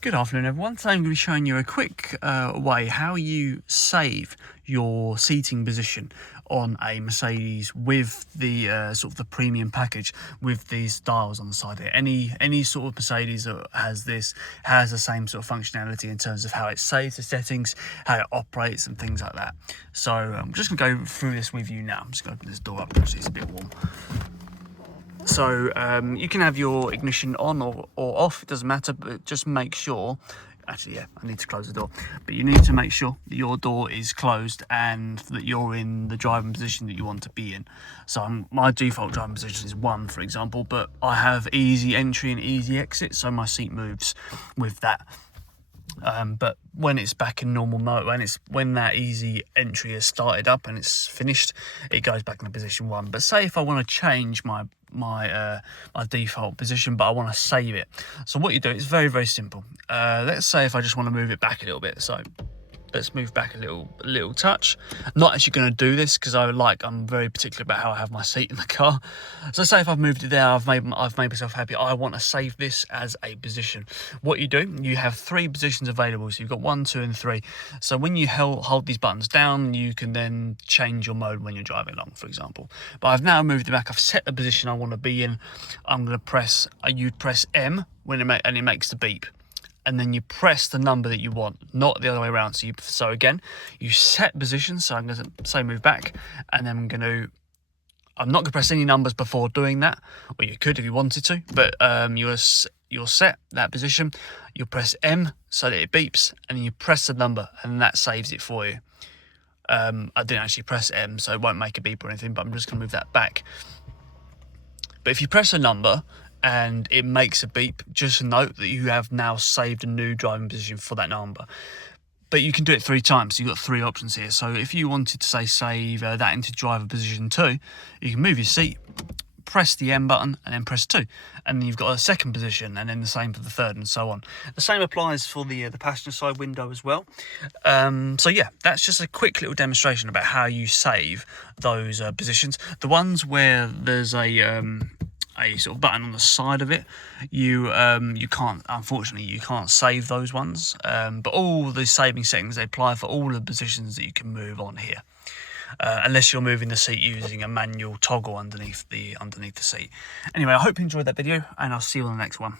Good afternoon everyone. Today I'm going to be showing you a quick way how you save your seating position on a Mercedes with the sort of the premium package with these dials on the side here. Any sort of Mercedes that has this has the same sort of functionality in terms of how it saves the settings, how it operates and things like that. So I'm just going to go through this with you now. I'm just going to open this door up because it's a bit warm. So you can have your ignition on or off, it doesn't matter, but just make sure, actually yeah, I need to close the door, but you need to make sure that your door is closed and that you're in the driving position that you want to be in. So my default driving position is 1, for example, but I have easy entry and easy exit, so my seat moves with that. But when it's back in normal mode, when that easy entry is started up and it's finished, it goes back into position 1. But say if I want to change my default position, but I want to save it, so what you do is very simple. Let's say if I just want to move it back a little bit, so let's move back a little touch. I'm not actually going to do this because I'm very particular about how I have my seat in the car. So say if I've moved it there, I've made myself happy. I want to save this as a position. What you do, you have 3 positions available. So you've got 1, 2, and 3. So when you hold these buttons down, you can then change your mode when you're driving along, for example. But I've now moved it back. I've set the position I want to be in. I'm going to press. You'd press M when it makes the beep. And then you press the number that you want, not the other way around. So again, you set position. So I'm going to say move back, and then I'm not going to press any numbers before doing that. Or you could if you wanted to, but you'll set that position. You'll press M so that it beeps, and then you press the number, and that saves it for you. I didn't actually press M, so it won't make a beep or anything, but I'm just going to move that back. But if you press a number and it makes a beep, just note that you have now saved a new driving position for that number. But you can do it 3 times, so you've got 3 options here. So if you wanted to say save that into driver position 2, you can move your seat, press the M button, and then press 2, and then you've got a second position, and then the same for the third, and so on. The same applies for the passenger side window as well. So yeah, that's just a quick little demonstration about how you save those positions. The ones where there's a sort of button on the side of it, unfortunately you can't save those ones, but all the saving settings, they apply for all the positions that you can move on here, unless you're moving the seat using a manual toggle underneath the seat. Anyway, I hope you enjoyed that video, and I'll see you on the next one.